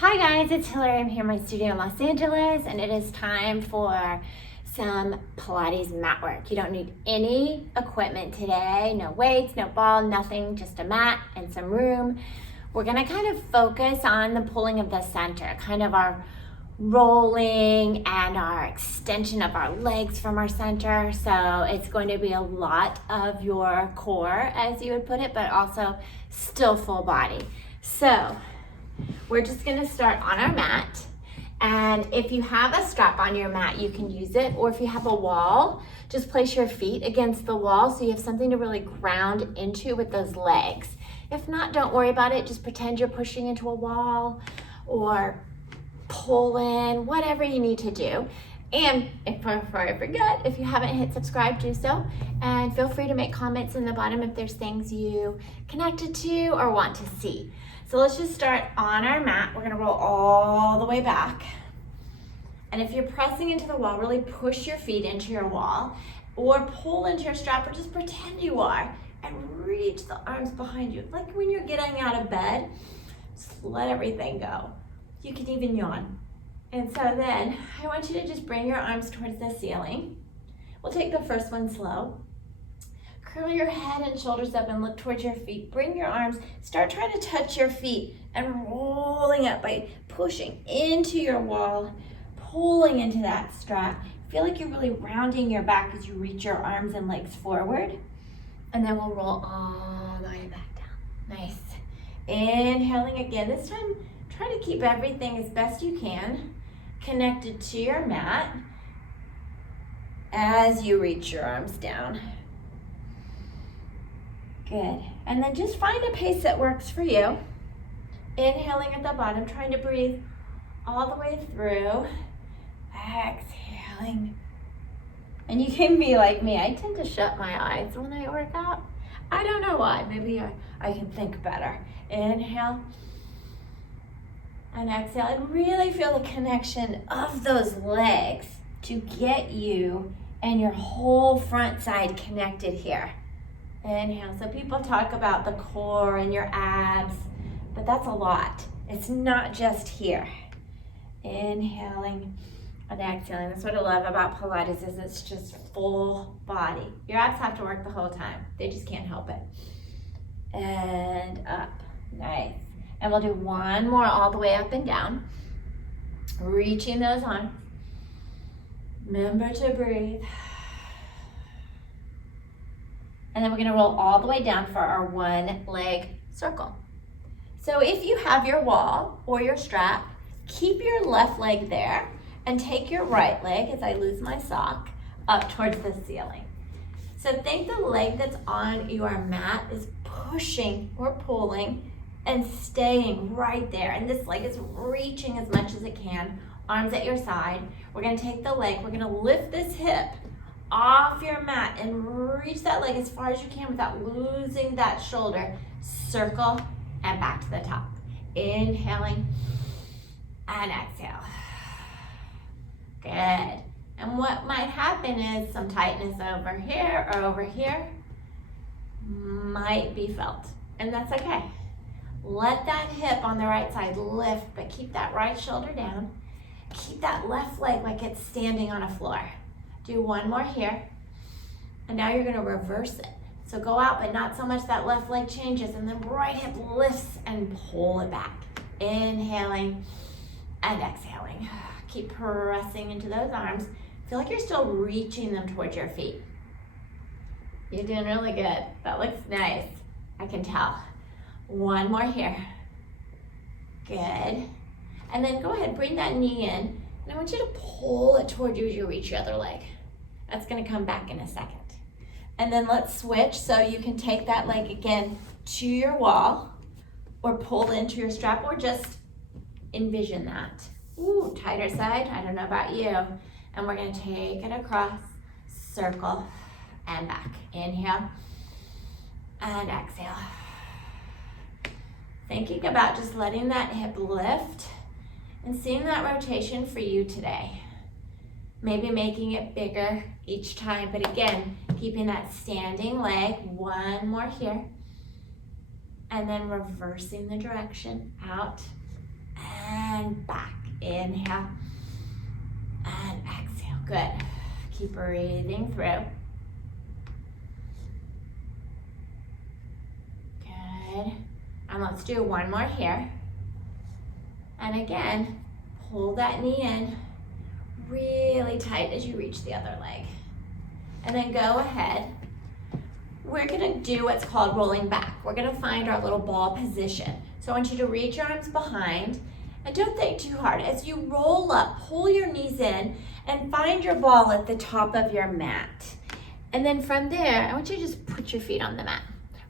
Hi guys, it's Hillary. I'm here in my studio in Los Angeles and it is time for some Pilates mat work. You don't need any equipment today, no weights, no ball, nothing, just a mat and some room. We're gonna kind of focus on the pulling of the center, kind of our rolling and our extension of our legs from our center. So it's going to be a lot of your core, as you would put it, but also still full body. So we're just gonna start on our mat. And if you have a strap on your mat, you can use it. Or if you have a wall, just place your feet against the wall so you have something to really ground into with those legs. If not, don't worry about it. Just pretend you're pushing into a wall or pull in, whatever you need to do. And before I forget, if you haven't hit subscribe, do so. And feel free to make comments in the bottom if there's things you connected to or want to see. So let's just start on our mat. We're gonna roll all the way back. And if you're pressing into the wall, really push your feet into your wall or pull into your strap or just pretend you are and reach the arms behind you. Like when you're getting out of bed, just let everything go. You can even yawn. And so then I want you to just bring your arms towards the ceiling. We'll take the first one slow. Curl your head and shoulders up and look towards your feet. Bring your arms, start trying to touch your feet and rolling up by pushing into your wall, pulling into that strap. Feel like you're really rounding your back as you reach your arms and legs forward. And then we'll roll all the way back down. Nice. Inhaling again. This time, try to keep everything as best you can connected to your mat as you reach your arms down. Good. And then just find a pace that works for you. Inhaling at the bottom, trying to breathe all the way through. Exhaling. And you can be like me. I tend to shut my eyes when I work out. I don't know why. Maybe I can think better. Inhale. And exhale. And really feel the connection of those legs to get you and your whole front side connected here. Inhale. So people talk about the core and your abs, but that's a lot. It's not just here. Inhaling and exhaling. That's what I love about Pilates is it's just full body. Your abs have to work the whole time. They just can't help it. And up. Nice. And we'll do one more all the way up and down. Reaching those arms. Remember to breathe. And then we're gonna roll all the way down for our one leg circle. So if you have your wall or your strap, keep your left leg there and take your right leg, as I lose my sock, up towards the ceiling. So think the leg that's on your mat is pushing or pulling and staying right there. And this leg is reaching as much as it can, arms at your side. We're gonna take the leg, we're gonna lift this hip off your mat and reach that leg as far as you can without losing that shoulder. Circle and back to the top. Inhaling and exhale. Good. And what might happen is some tightness over here or over here might be felt, and that's okay. Let that hip on the right side lift, but keep that right shoulder down. Keep that left leg like it's standing on a floor. Do one more here. And now you're gonna reverse it. So go out, but not so much that left leg changes, and then right hip lifts and pull it back. Inhaling and exhaling. Keep pressing into those arms. Feel like you're still reaching them towards your feet. You're doing really good. That looks nice. I can tell. One more here. Good. And then go ahead, bring that knee in. And I want you to pull it toward you as you reach your other leg. That's gonna come back in a second. And then let's switch so you can take that leg again to your wall or pull into your strap or just envision that. Ooh, tighter side, I don't know about you. And we're gonna take it across, circle, and back. Inhale and exhale. Thinking about just letting that hip lift and seeing that rotation for you today. Maybe making it bigger each time, but again, keeping that standing leg. One more here. And then reversing the direction, out and back. Inhale and exhale. Good. Keep breathing through. Good. And let's do one more here. And again, pull that knee in really tight as you reach the other leg. And then go ahead. We're gonna do what's called rolling back. We're gonna find our little ball position. So I want you to reach your arms behind and don't think too hard. As you roll up, pull your knees in and find your ball at the top of your mat. And then from there, I want you to just put your feet on the mat.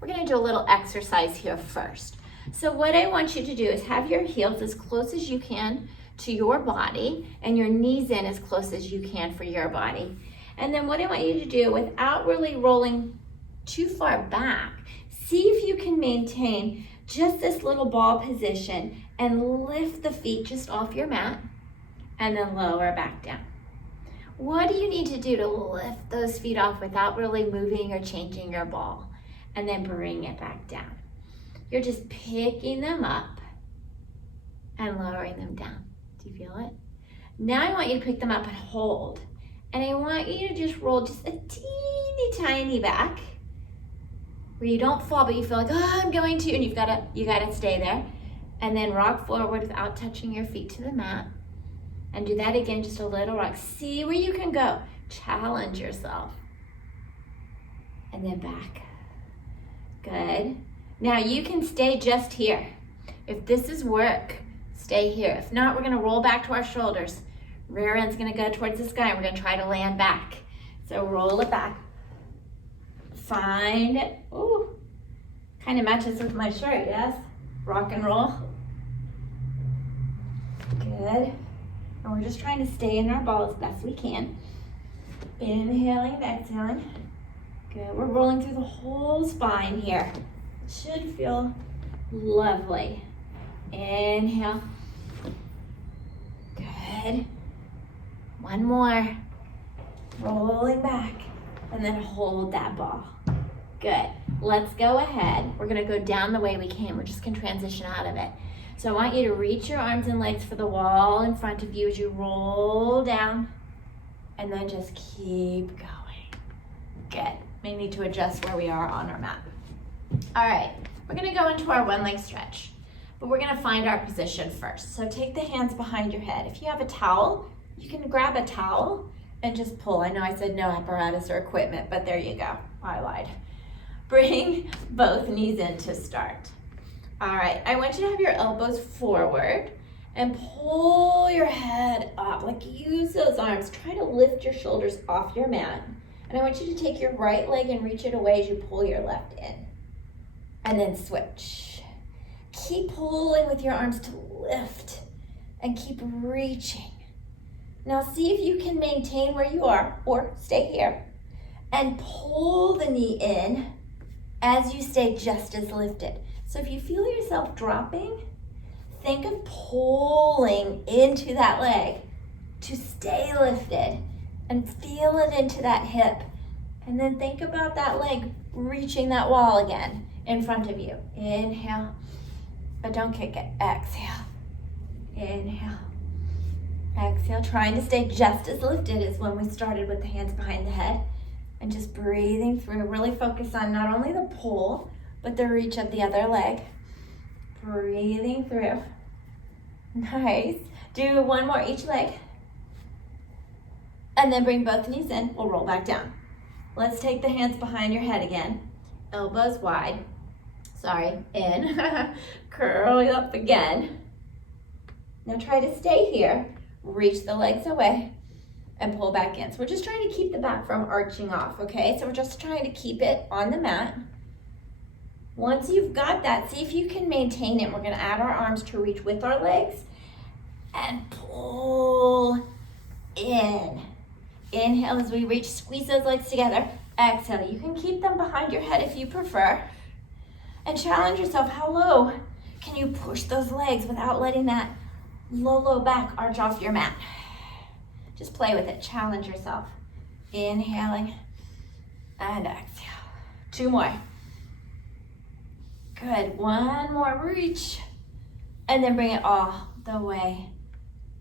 We're gonna do a little exercise here first. So what I want you to do is have your heels as close as you can to your body and your knees in as close as you can for your body. And then what I want you to do, without really rolling too far back, see if you can maintain just this little ball position and lift the feet just off your mat and then lower back down. What do you need to do to lift those feet off without really moving or changing your ball? And then bring it back down. You're just picking them up and lowering them down. Do you feel it? Now I want you to pick them up and hold. And I want you to just roll just a teeny tiny back where you don't fall, but you feel like, oh, I'm going to, and you gotta stay there. And then rock forward without touching your feet to the mat. And do that again, just a little rock. See where you can go. Challenge yourself. And then back. Good. Now you can stay just here. If this is work, stay here. If not, we're gonna roll back to our shoulders. Rear end's gonna go towards the sky and we're gonna try to land back. So roll it back. Find it. Ooh, kind of matches with my shirt, yes? Rock and roll. Good. And we're just trying to stay in our ball as best we can. Inhaling and exhaling. Good. We're rolling through the whole spine here. It should feel lovely. Inhale. Good. One more. Rolling back. And then hold that ball. Good. Let's go ahead. We're going to go down the way we came. We're just going to transition out of it. So I want you to reach your arms and legs for the wall in front of you as you roll down. And then just keep going. Good. May need to adjust where we are on our mat. All right. We're going to go into our one leg stretch. But we're going to find our position first. So take the hands behind your head. If you have a towel, you can grab a towel and just pull. I know I said no apparatus or equipment, but there you go. I lied. Bring both knees in to start. All right, I want you to have your elbows forward and pull your head up. Like, use those arms. Try to lift your shoulders off your mat. And I want you to take your right leg and reach it away as you pull your left in. And then switch. Keep pulling with your arms to lift and keep reaching. Now see if you can maintain where you are or stay here and pull the knee in as you stay just as lifted. So if you feel yourself dropping, think of pulling into that leg to stay lifted and feel it into that hip. And then think about that leg reaching that wall again in front of you. Inhale, but don't kick it. Exhale. Inhale. Exhale, trying to stay just as lifted as when we started with the hands behind the head. And just breathing through. Really focus on not only the pull, but the reach of the other leg. Breathing through. Nice. Do one more each leg. And then bring both knees in. We'll roll back down. Let's take the hands behind your head again. Elbows wide. Sorry, in. Curl up again. Now try to stay here. Reach the legs away and pull back in. So we're just trying to keep the back from arching off, okay? So we're just trying to keep it on the mat. Once you've got that, see if you can maintain it. We're gonna add our arms to reach with our legs and pull in. Inhale as we reach, squeeze those legs together. Exhale, you can keep them behind your head if you prefer. And challenge yourself, how low can you push those legs without letting that low back arch off your mat? Just play with it, challenge yourself. Inhaling and exhale. Two more. Good, one more, reach. And then bring it all the way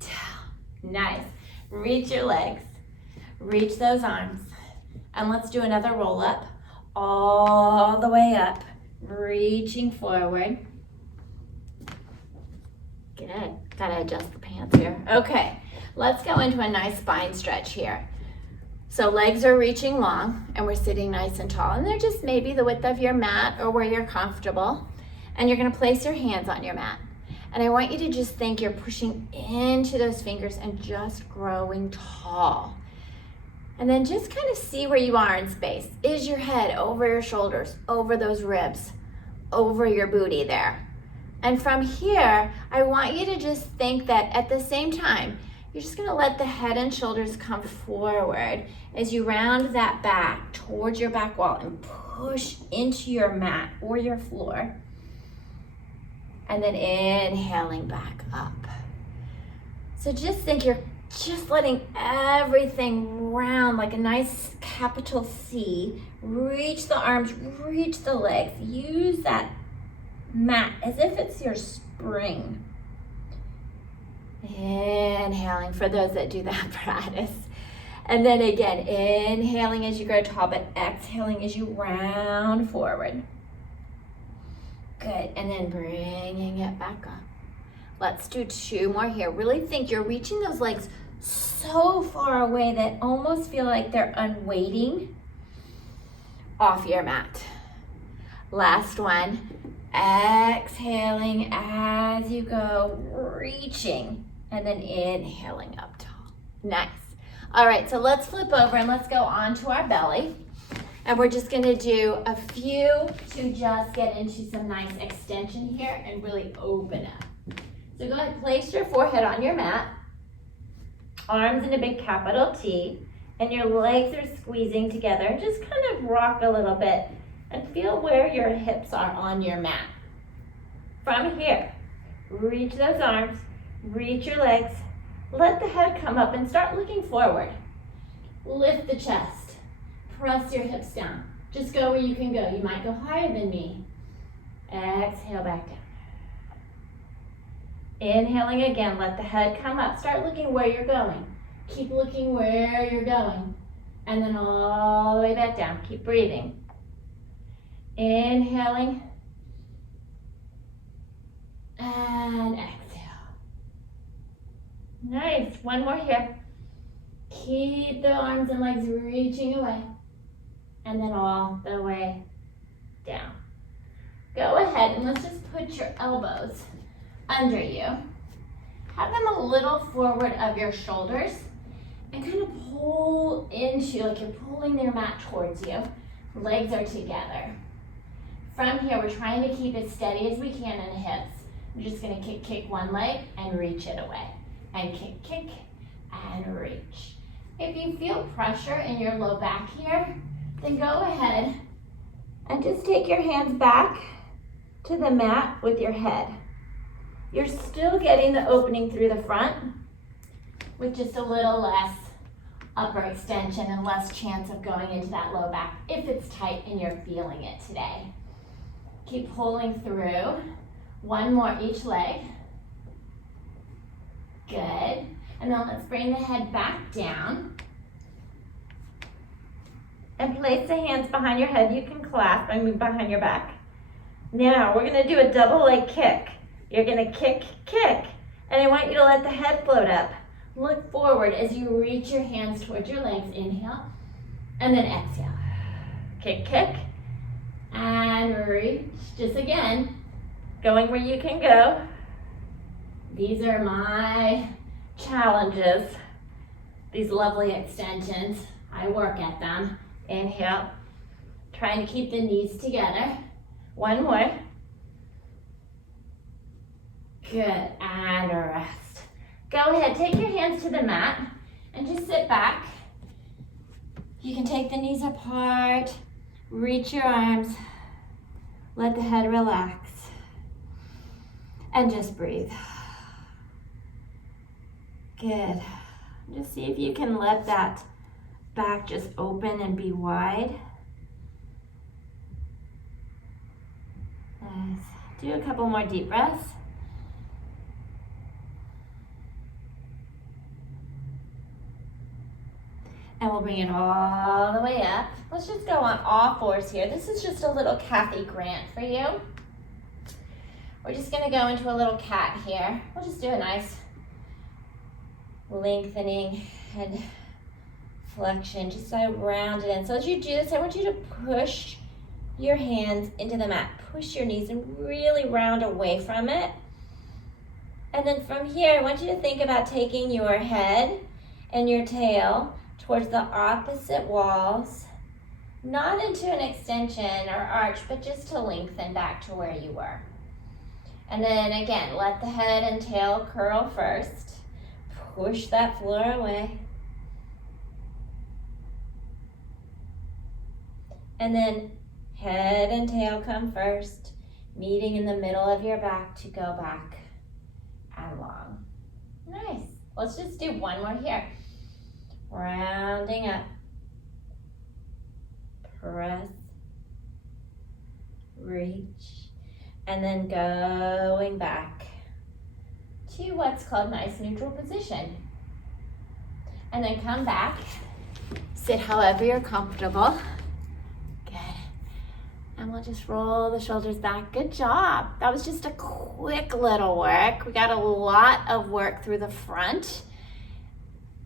down. Nice. Reach your legs. Reach those arms. And let's do another roll up. All the way up. Reaching forward. Good. Gotta adjust the pants here. Okay. Let's go into a nice spine stretch here. So legs are reaching long and we're sitting nice and tall. And they're just maybe the width of your mat or where you're comfortable. And you're gonna place your hands on your mat. And I want you to just think you're pushing into those fingers and just growing tall. And then just kind of see where you are in space. Is your head over your shoulders, over those ribs, over your booty there? And from here, I want you to just think that at the same time, you're just gonna let the head and shoulders come forward as you round that back towards your back wall and push into your mat or your floor. And then inhaling back up. So just think you're just letting everything round like a nice capital C. Reach the arms, reach the legs. Use that mat as if it's your spring. Inhaling for those that do that practice. And then again, inhaling as you grow tall, but exhaling as you round forward. Good, and then bringing it back up. Let's do 2 more here. Really think you're reaching those legs so far away that almost feel like they're unweighting off your mat. Last one. Exhaling as you go, reaching, and then inhaling up tall. Nice. All right, so let's flip over and let's go onto our belly. And we're just gonna do a few to just get into some nice extension here and really open up. So go ahead, place your forehead on your mat, arms in a big capital T, and your legs are squeezing together. Just kind of rock a little bit and feel where your hips are on your mat. From here, reach those arms, reach your legs, let the head come up and start looking forward. Lift the chest. Press your hips down. Just go where you can go. You might go higher than me. Exhale back down. Inhaling again, let the head come up. Start looking where you're going. Keep looking where you're going. And then all the way back down. Keep breathing. Inhaling. And exhale. Nice. One more here. Keep the arms and legs reaching away. And then all the way down. Go ahead and let's just put your elbows under you. Have them a little forward of your shoulders and kind of pull into, like you're pulling your mat towards you. Legs are together. From here, we're trying to keep it steady as we can in the hips. We're just gonna kick one leg and reach it away. And kick, and reach. If you feel pressure in your low back here, then go ahead and just take your hands back to the mat with your head. You're still getting the opening through the front with just a little less upper extension and less chance of going into that low back if it's tight and you're feeling it today. Keep pulling through. One more each leg. Good. And then let's bring the head back down. And place the hands behind your head. You can clasp and move behind your back. Now we're gonna do a double leg kick. You're gonna kick, and I want you to let the head float up. Look forward as you reach your hands towards your legs. Inhale, and then exhale. Kick, and reach. Just again, going where you can go. These are my challenges. These lovely extensions. I work at them. Inhale, trying to keep the knees together. One more. Good, and rest. Go ahead, take your hands to the mat and just sit back. You can take the knees apart, reach your arms, let the head relax, and just breathe. Good. Just see if you can let that back just open and be wide. Nice. Do a couple more deep breaths. And we'll bring it all the way up. Let's just go on all fours here. This is just a little Kathy Grant for you. We're just gonna go into a little cat here. We'll just do a nice lengthening and flexion, just so I round it in. So as you do this, I want you to push your hands into the mat. Push your knees and really round away from it. And then from here, I want you to think about taking your head and your tail towards the opposite walls, not into an extension or arch, but just to lengthen back to where you were. And then again, let the head and tail curl first. Push that floor away. And then head and tail come first, meeting in the middle of your back to go back and long. Nice. Let's just do one more here. Rounding up. Press. Reach. And then going back to what's called nice neutral position. And then come back. Sit however you're comfortable. Good. And we'll just roll the shoulders back. Good job. That was just a quick little work. We got a lot of work through the front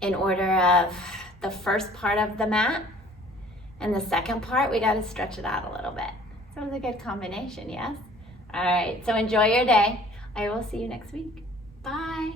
in order of the first part of the mat. And the second part, we got to stretch it out a little bit. So it was a good combination, yes? All right, so enjoy your day. I will see you next week. Bye.